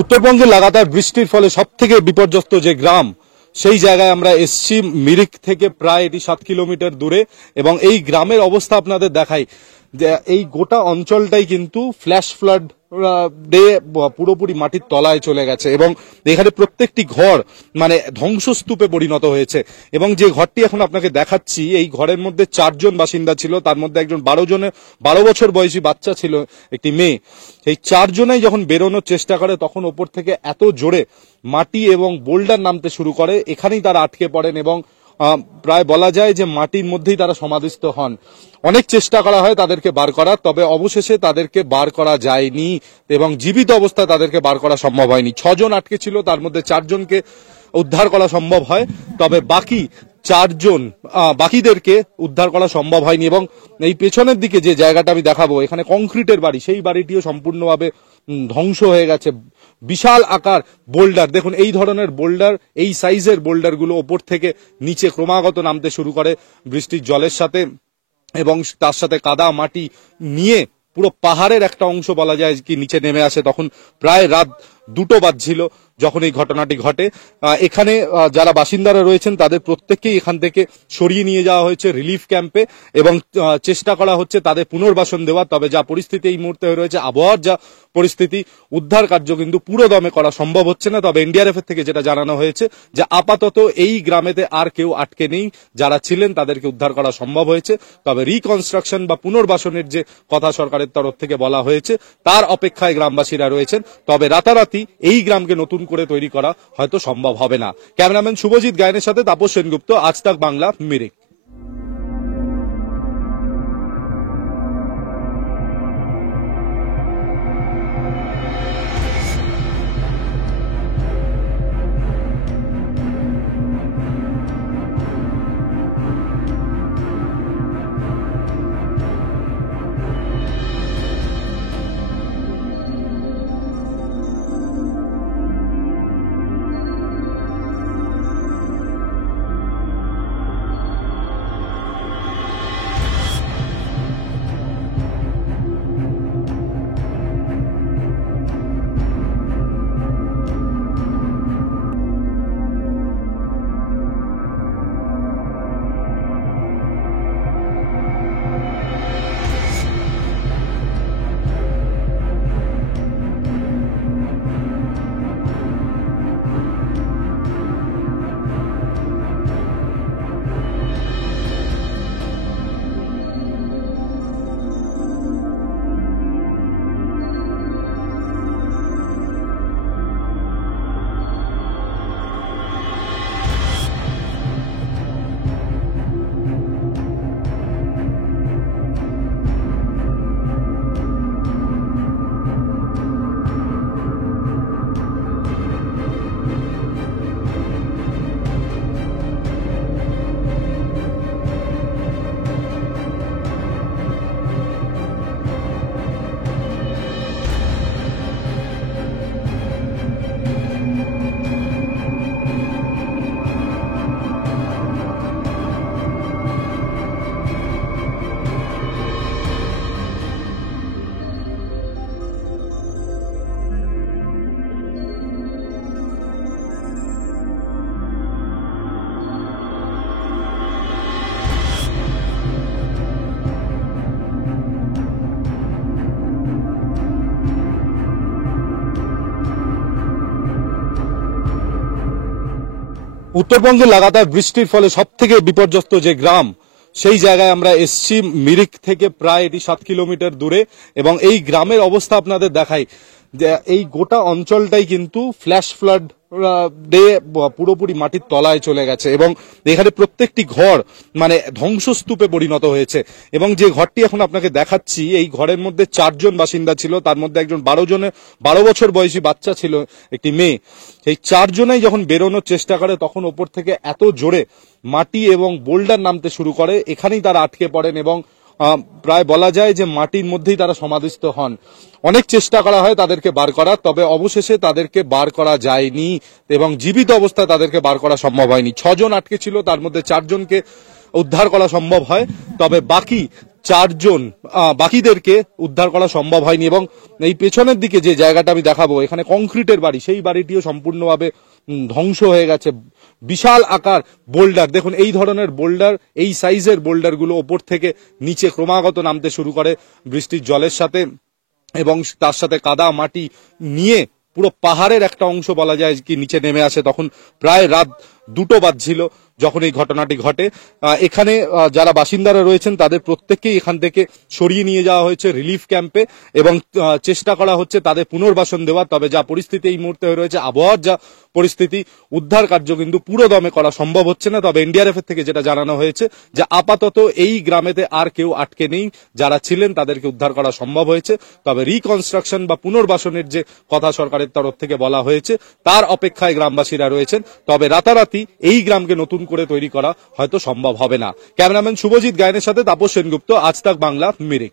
উত্তরবঙ্গে লাগাতার বৃষ্টির ফলে সবথেকে বিপর্যস্ত যে গ্রাম সেই জায়গায় আমরা এসছি মিরিক থেকে প্রায় এটি 7 কিলোমিটার দূরে এবং এই গ্রামের অবস্থা আপনাদের দেখাই যে এই গোটা অঞ্চলটাই কিন্তু ফ্ল্যাশ ফ্লাড দিয়ে পুরোপুরি মাটির তলায় চলে গেছে এবং এখানে প্রত্যেকটি ঘর মানে ধ্বংসস্তূপে পরিণত হয়েছে এবং যে ঘরটি এখন আপনাকে দেখাচ্ছি এই ঘরের মধ্যে 4 জন বাসিন্দা ছিল, তার মধ্যে একজন 12 বছর বয়সী বাচ্চা ছিল, একটি মেয়ে। এই 4 জনেই যখন বেরোনোর চেষ্টা করে তখন ওপর থেকে এত জোরে মাটি এবং বোল্ডার নামতে শুরু করে, এখানেই তারা আটকে পড়েন এবং প্রায় বলা যায় যে মাটির মধ্যেই তারা সমাধিস্থ হন। অনেক চেষ্টা করা হয় তাদেরকে বার করার, তবে অবশেষে তাদেরকে বার করা যায়নি এবং জীবিত অবস্থায় তাদেরকে বার করা সম্ভব হয়নি। 6 জন আটকে ছিল, তার মধ্যে 4 জনকে উদ্ধার করা সম্ভব হয়, তবে বাকিদেরকে উদ্ধার করা সম্ভব হয়নি। এবং এই পেছনের দিকে যে জায়গাটা আমি দেখাবো, এখানে কংক্রিটের বাড়ি, সেই বাড়িটিও সম্পূর্ণভাবে ধ্বংস হয়ে গেছে। বিশাল আকার বোল্ডার, দেখুন এই ধরনের বোল্ডার, এই সাইজের বোল্ডার গুলো ওপর থেকে নিচে ক্রমাগত নামতে শুরু করে বৃষ্টির জলের সাথে এবং তার সাথে কাদা মাটি নিয়ে পুরো পাহাড়ের একটা অংশ বলা যায় কি নিচে নেমে আসে। তখন প্রায় রাত 2টো বাজছিল যখন এই ঘটনাটি ঘটে। এখানে যারা বাসিন্দারা রয়েছেন তাদের প্রত্যেককেই এখান থেকে সরিয়ে নিয়ে যাওয়া হয়েছে রিলিফ ক্যাম্পে এবং চেষ্টা করা হচ্ছে তাদের পুনর্বাসন দেওয়া। তবে যা পরিস্থিতি এই মুহূর্তে রয়েছে, আবহাওয়ার যা পরিস্থিতি, উদ্ধার কার্য কিন্তু পুরো দমে করা সম্ভব হচ্ছে না। তবে এনডিআরএফ এর থেকে যেটা জানানো হয়েছে যে আপাতত এই গ্রামেতে আর কেউ আটকে নেই, যারা ছিলেন তাদেরকে উদ্ধার করা সম্ভব হয়েছে। তবে রিকনস্ট্রাকশন বা পুনর্বাসনের যে কথা সরকারের তরফ থেকে বলা হয়েছে তার অপেক্ষায় গ্রামবাসীরা রয়েছেন। তবে রাতারাতি এই গ্রামকে নতুন করে তৈরি করা হয়তো সম্ভব হবে না। ক্যামেরাম্যান শুভজিৎ গায়নের সাথে তাপস সেনগুপ্ত, আজ তাক বাংলা, মিরিক। উত্তরবঙ্গে লাগাতার বৃষ্টির ফলে সবথেকে বিপর্যস্ত যে গ্রাম সেই জায়গায় আমরা এসছি মিরিক থেকে প্রায় এটি 7 কিলোমিটার দূরে এবং এই গ্রামের অবস্থা আপনাদের দেখাই যে এই গোটা অঞ্চলটাই কিন্তু ফ্ল্যাশ ফ্লাড দিয়ে পুরোপুরি মাটির তলায় চলে গেছে এবং এখানে প্রত্যেকটি ঘর মানে ধ্বংসস্তূপে পরিণত হয়েছে এবং যে ঘরটি এখন আপনাকে দেখাচ্ছি এই ঘরের মধ্যে 4 জন বাসিন্দা ছিল, তার মধ্যে একজন 12 বছর বয়সী বাচ্চা ছিল, একটি মেয়ে। এই 4 জনেই যখন বেরোনোর চেষ্টা করে তখন ওপর থেকে এত জোরে মাটি এবং বোল্ডার নামতে শুরু করে, এখানেই তারা আটকে পড়েন এবং প্রায় বলা যায় যে মাটির মধ্যেই তারা সমাধিস্থ হন। অনেক চেষ্টা করা হয় তাদেরকে বার করার, তবে অবশেষে তাদেরকে বার করা যায়নি এবং জীবিত অবস্থায় তাদেরকে বার করা সম্ভব হয়নি। 6 জন আটকে ছিল, তার মধ্যে 4 জনকে উদ্ধার করা সম্ভব হয়, তবে বাকি চারজন, বাকিদেরকে উদ্ধার করা সম্ভব হয়নি। এবং এই পেছনের দিকে যে জায়গাটা আমি দেখাবো, এখানে কংক্রিটের বাড়ি, সেই বাড়িটিও সম্পূর্ণভাবে ধ্বংস হয়ে গেছে। বিশাল আকার বোল্ডার, দেখুন এই ধরনের বোল্ডার, এই সাইজের বোল্ডার গুলো ওপর থেকে নিচে ক্রমাগত নামতে শুরু করে বৃষ্টির জলের সাথে, এবং তার সাথে কাদা মাটি নিয়ে পুরো পাহাড়ের একটা অংশ বলা যায় কি নিচে নেমে আসে। তখন প্রায় রাত 2টো বাজছিল যখন এই ঘটনাটি ঘটে। এখানে যারা বাসিন্দারা রয়েছেন তাদের প্রত্যেককেই এখান থেকে সরিয়ে নিয়ে যাওয়া হয়েছে রিলিফ ক্যাম্পে, এবং চেষ্টা করা হচ্ছে তাদের পুনর্বাসন দেওয়ার। তবে যা পরিস্থিতি এই মুহূর্তে হয়ে রয়েছে, আবহাওয়ার যা পরিস্থিতি, উদ্ধার কার্য কিন্তু পুরো দমে করা সম্ভব হচ্ছে না। তবে এনডিআরএফ এর থেকে যেটা জানানো হয়েছে যে আপাতত এই গ্রামেতে আর কেউ আটকে নেই, যারা ছিলেন তাদেরকে উদ্ধার করা সম্ভব হয়েছে। তবে রিকনস্ট্রাকশন বা পুনর্বাসনের যে কথা সরকারের তরফ থেকে বলা হয়েছে তার অপেক্ষায় গ্রামবাসীরা রয়েছেন। তবে রাতারাতি এই গ্রামকে নতুন করে তৈরি করা হয়তো সম্ভব হবে না। ক্যামেরাম্যান শুভজিৎ গায়নের সাথে তাপস সেনগুপ্ত, আজ তাক বাংলা, মিরিক।